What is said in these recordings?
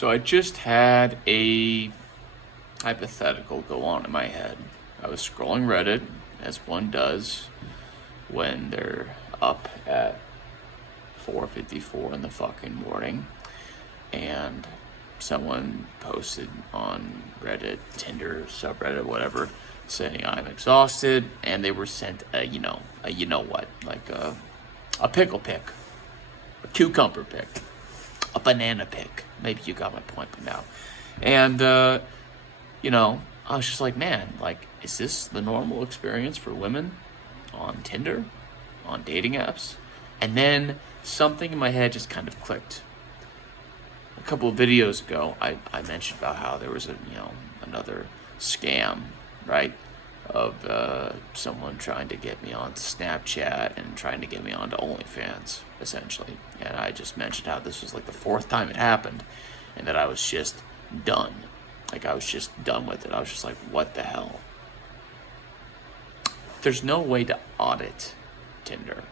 So I just had a hypothetical go on in my head. I was scrolling Reddit, as one does when they're up at 4:54 in the fucking morning, and someone posted on Reddit, Tinder, subreddit, whatever, saying I'm exhausted, and they were sent a you know what, like a pickle pick, a cucumber pick, a banana pick. Maybe you got my point by now. And I was just like, man, like, is this the normal experience for women on Tinder, on dating apps? And then something in my head just kind of clicked. A couple of videos ago, I mentioned about how there was another scam, right, of someone trying to get me onto Snapchat and trying to get me onto OnlyFans, essentially. And I just mentioned how this was like the fourth time it happened, and that I was just done. Like, I was just done with it. I was just like, what the hell? There's no way to audit Tinder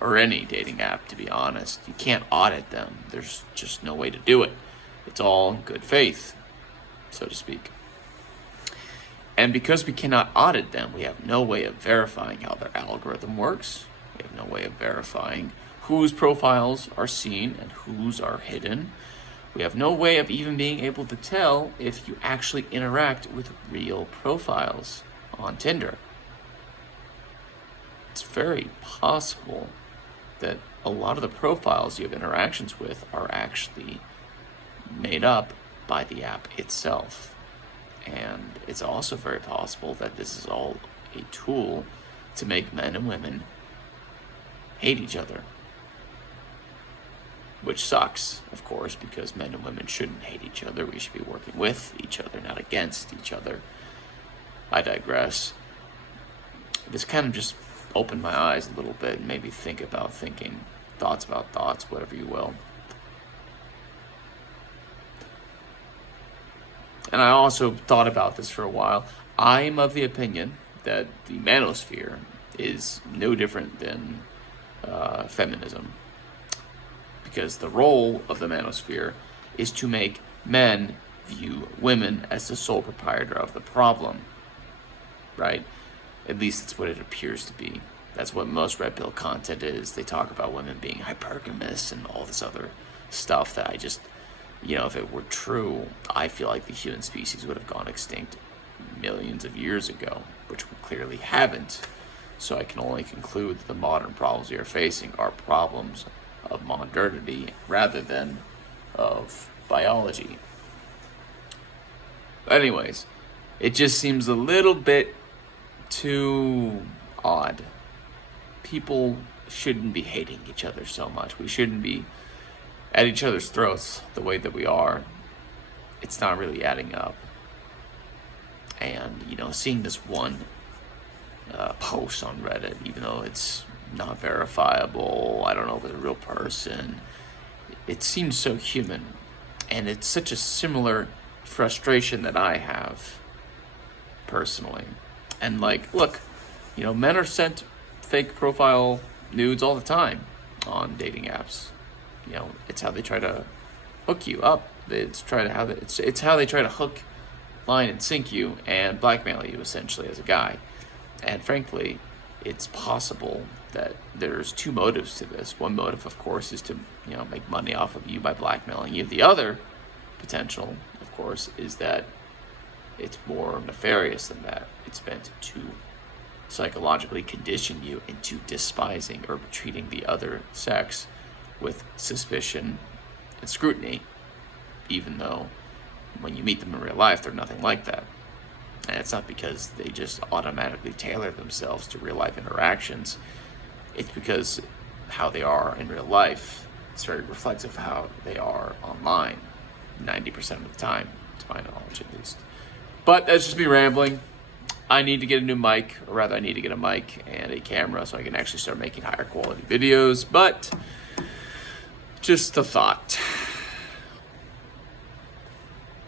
or any dating app, to be honest. You can't audit them. There's just no way to do it. It's all in good faith, so to speak. And because we cannot audit them, we have no way of verifying how their algorithm works. We have no way of verifying whose profiles are seen and whose are hidden. We have no way of even being able to tell if you actually interact with real profiles on Tinder. It's very possible that a lot of the profiles you have interactions with are actually made up by the app itself. And it's also very possible that this is all a tool to make men and women hate each other. Which sucks, of course, because men and women shouldn't hate each other. We should be working with each other, not against each other. I digress. This kind of just opened my eyes a little bit and made me think about thinking, thoughts about thoughts, whatever you will. And I also thought about this for a while. I'm of the opinion that the manosphere is no different than feminism. Because the role of the manosphere is to make men view women as the sole proprietor of the problem, right? At least that's what it appears to be. That's what most red pill content is. They talk about women being hypergamous and all this other stuff that I just, if it were true, I feel like the human species would have gone extinct millions of years ago, which we clearly haven't. So I can only conclude that the modern problems we are facing are problems of modernity rather than of biology. But anyways, it just seems a little bit too odd. People shouldn't be hating each other so much. We shouldn't be at each other's throats the way that we are. It's not really adding up. And, seeing this one post on Reddit, even though it's not verifiable, I don't know if it's a real person, it seems so human. And it's such a similar frustration that I have personally. And look, men are sent fake profile nudes all the time on dating apps. It's how they try to hook you up. It's how they try to hook, line, and sink you and blackmail you essentially as a guy. And frankly, it's possible that there's two motives to this. One motive, of course, is to make money off of you by blackmailing you. The other potential, of course, is that it's more nefarious than that. It's meant to psychologically condition you into despising or treating the other sex with suspicion and scrutiny, even though when you meet them in real life, they're nothing like that. And it's not because they just automatically tailor themselves to real life interactions. It's because how they are in real life is very reflective of how they are online, 90% of the time, to my knowledge at least. But that's just me rambling. I need to get a new mic, or rather I need to get a mic and a camera so I can actually start making higher quality videos. But just a thought.